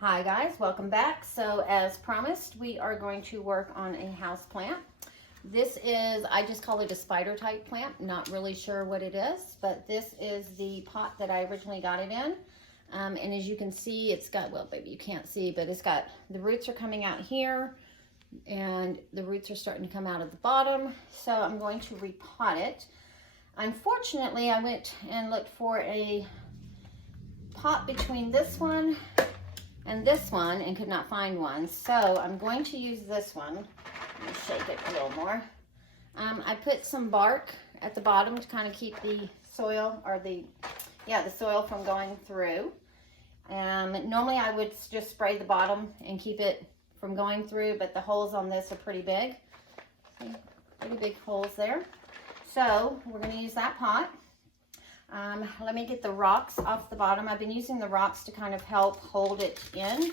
Hi guys, welcome back. So as promised, we are going to work on a house plant. This is, I just call it a spider type plant. Not really sure what it is, but this is the pot that I originally got it in. And as you can see, it's got, well, maybe you can't see, but it's got, the roots are coming out here and the roots are starting to come out at the bottom. So I'm going to repot it. Unfortunately, I went and looked for a pot between this one and this one and could not find one. So I'm going to use this one. Let me shake it a little more. I put some bark at the bottom to kind of keep the soil, or the soil from going through. Normally I would just spray the bottom and keep it from going through, but the holes on this are pretty big. See, pretty big holes there. So we're going to use that pot. Let me get the rocks off the bottom. I've been using the rocks to kind of help hold it in,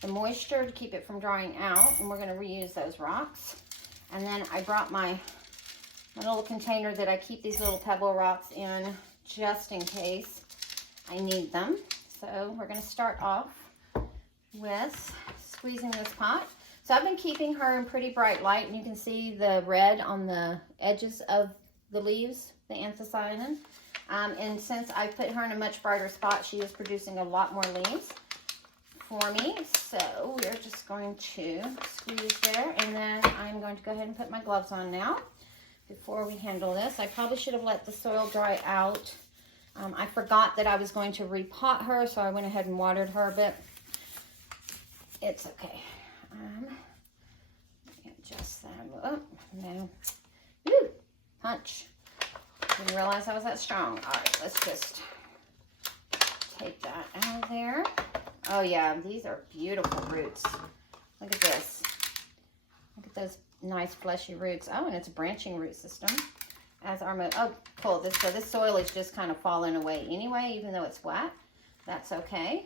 the moisture, to keep it from drying out, and we're going to reuse those rocks. And then I brought my little container that I keep these little pebble rocks in just in case I need them. So we're going to start off with squeezing this pot. So I've been keeping her in pretty bright light, and you can see the red on the edges of the leaves, the anthocyanin. And since I put her in a much brighter spot, she is producing a lot more leaves for me. So we're just going to squeeze there, and then I'm going to go ahead and put my gloves on now before we handle this. I probably should have let the soil dry out. I forgot that I was going to repot her, so I went ahead and watered her, but it's okay. Adjust that. Oh, no. Woo! Punch. Didn't realize I was that strong. All right, let's just take that out of there. Oh yeah, these are beautiful roots. Look at this. Look at those nice fleshy roots. Oh, and it's a branching root system. As our oh, cool. So this soil is just kind of falling away anyway, even though it's wet. That's okay.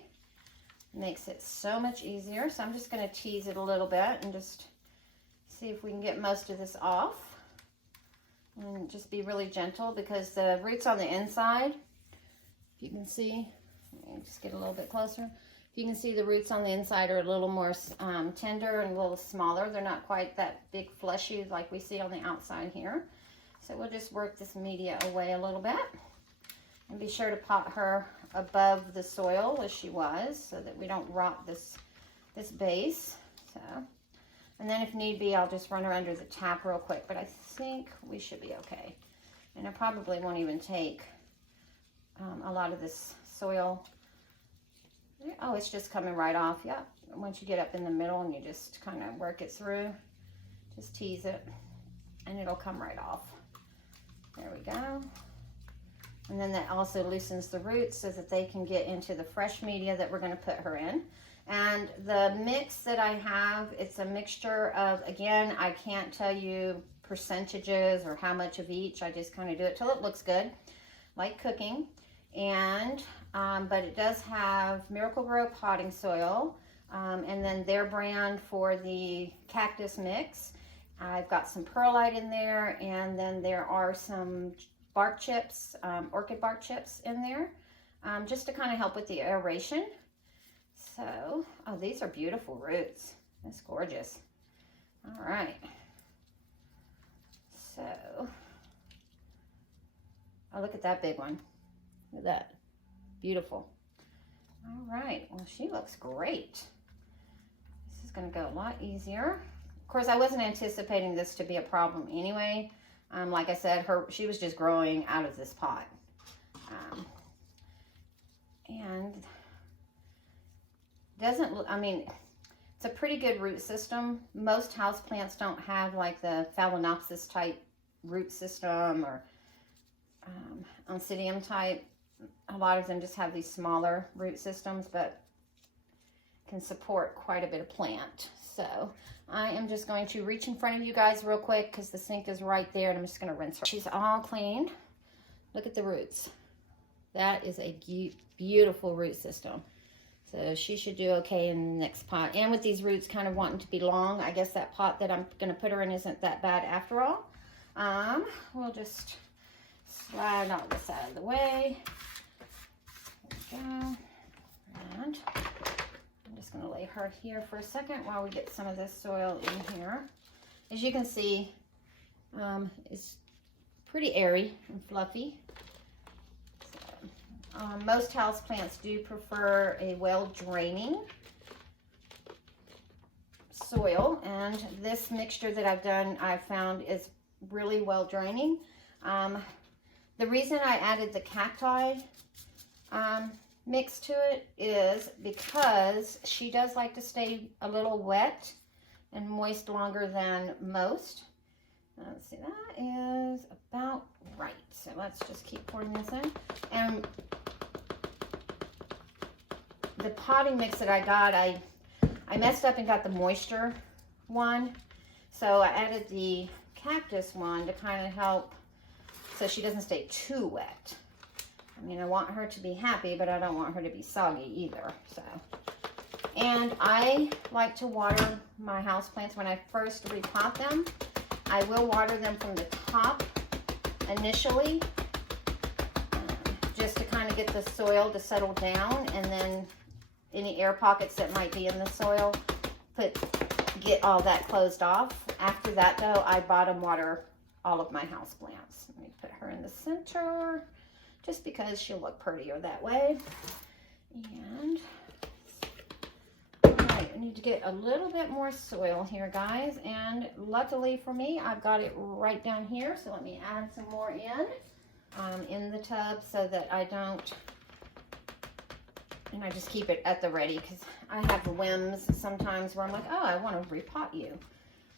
Makes it so much easier. So I'm just going to tease it a little bit and just see if we can get most of this off. And just be really gentle, because the roots on the inside, if you can see, let me just get a little bit closer. If you can see, the roots on the inside are a little more tender and a little smaller. They're not quite that big fleshy like we see on the outside here. So we'll just work this media away a little bit. And be sure to pot her above the soil as she was, so that we don't rot this base. So, and then if need be, I'll just run her under the tap real quick, but I think we should be okay. And I probably won't even take a lot of this soil. Oh, it's just coming right off. Yep. Once you get up in the middle and you just kind of work it through, just tease it, and it'll come right off. There we go. And then that also loosens the roots so that they can get into the fresh media that we're going to put her in. And the mix that I have, it's a mixture of, again, I can't tell you percentages or how much of each. I just kind of do it till it looks good, like cooking. And but it does have Miracle-Gro potting soil, and then their brand for the cactus mix. I've got some perlite in there, and then there are some bark chips, orchid bark chips in there, just to kind of help with the aeration. So, oh, these are beautiful roots. That's gorgeous. All right. So, oh, look at that big one. Look at that. Beautiful. All right. Well, she looks great. This is going to go a lot easier. Of course, I wasn't anticipating this to be a problem anyway. Like I said, she was just growing out of this pot. And doesn't, I mean, it's a pretty good root system. Most houseplants don't have like the Phalaenopsis type root system, or Oncidium type. A lot of them just have these smaller root systems, but can support quite a bit of plant. So I am just going to reach in front of you guys real quick, because the sink is right there, and I'm just going to rinse her. She's all cleaned. Look at the roots. That is a beautiful root system. So she should do okay in the next pot. And with these roots kind of wanting to be long, I guess that pot that I'm going to put her in isn't that bad after all. We'll just slide all this out of the way. There we go. And I'm just lay her here for a second while we get some of this soil in here. As you can see, it's pretty airy and fluffy. So, most houseplants do prefer a well-draining soil, and this mixture that I've done, I've found is really well-draining. The reason I added the cacti mix to it is because she does like to stay a little wet and moist longer than most. Let's see, that is about right. So let's just keep pouring this in. And the potting mix that I got, I messed up and got the moisture one. So I added the cactus one to kind of help so she doesn't stay too wet. I mean, I want her to be happy, but I don't want her to be soggy either. So, and I like to water my houseplants when I first repot them. I will water them from the top initially, just to kind of get the soil to settle down, and then any air pockets that might be in the soil, get all that closed off. After that though, I bottom water all of my houseplants. Let me put her in the center, just because she'll look prettier that way. And all right, I need to get a little bit more soil here, guys. And luckily for me, I've got it right down here. So let me add some more in the tub so that I don't, and I just keep it at the ready, because I have whims sometimes where I'm like, oh, I want to repot you.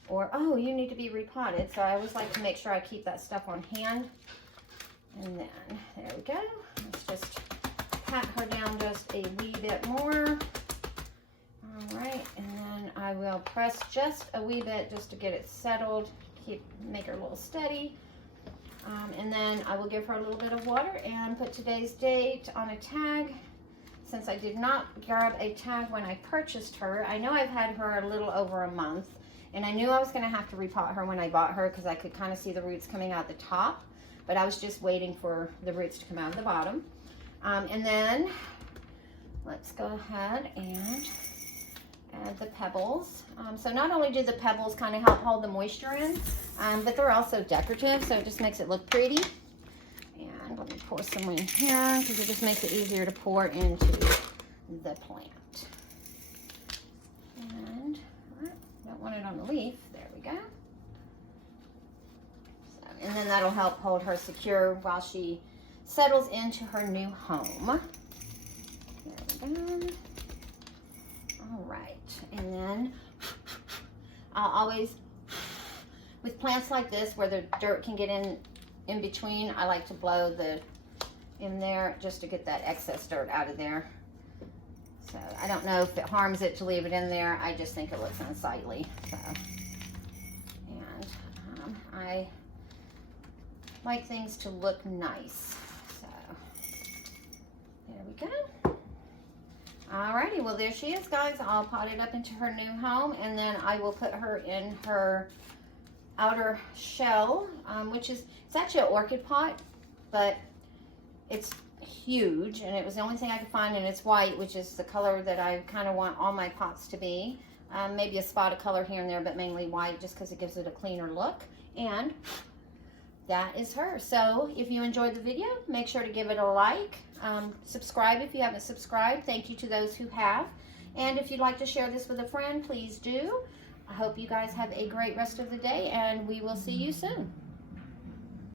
Or, oh, you need to be repotted. So I always like to make sure I keep that stuff on hand. And then, there we go. Let's just pat her down just a wee bit more. All right, and then I will press just a wee bit just to get it settled, make her a little steady. And then I will give her a little bit of water and put today's date on a tag. Since I did not grab a tag when I purchased her, I know I've had her a little over a month, and I knew I was going to have to repot her when I bought her because I could kind of see the roots coming out the top, but I was just waiting for the roots to come out of the bottom. And then let's go ahead and add the pebbles. So not only do the pebbles kind of help hold the moisture in, but they're also decorative, so it just makes it look pretty. And let me pour some in here because it just makes it easier to pour into the plant. And don't want it on the leaf. There we go. So, and then that'll help hold her secure while she settles into her new home. There we go. All right, and then I'll always, with plants like this where the dirt can get in between, I like to blow in there just to get that excess dirt out of there. So I don't know if it harms it to leave it in there. I just think it looks unsightly. So, and I like things to look nice. So there we go. Alrighty, well there she is, guys. I'll pot it up into her new home, and then I will put her in her outer shell, which is, it's actually an orchid pot, but it's huge, and it was the only thing I could find, and it's white, which is the color that I kind of want all my pots to be. Maybe a spot of color here and there, but mainly white, just because it gives it a cleaner look. And that is her. So if you enjoyed the video, make sure to give it a like. Subscribe if you haven't subscribed. Thank you to those who have. And if you'd like to share this with a friend, please do. I hope you guys have a great rest of the day, and we will see you soon.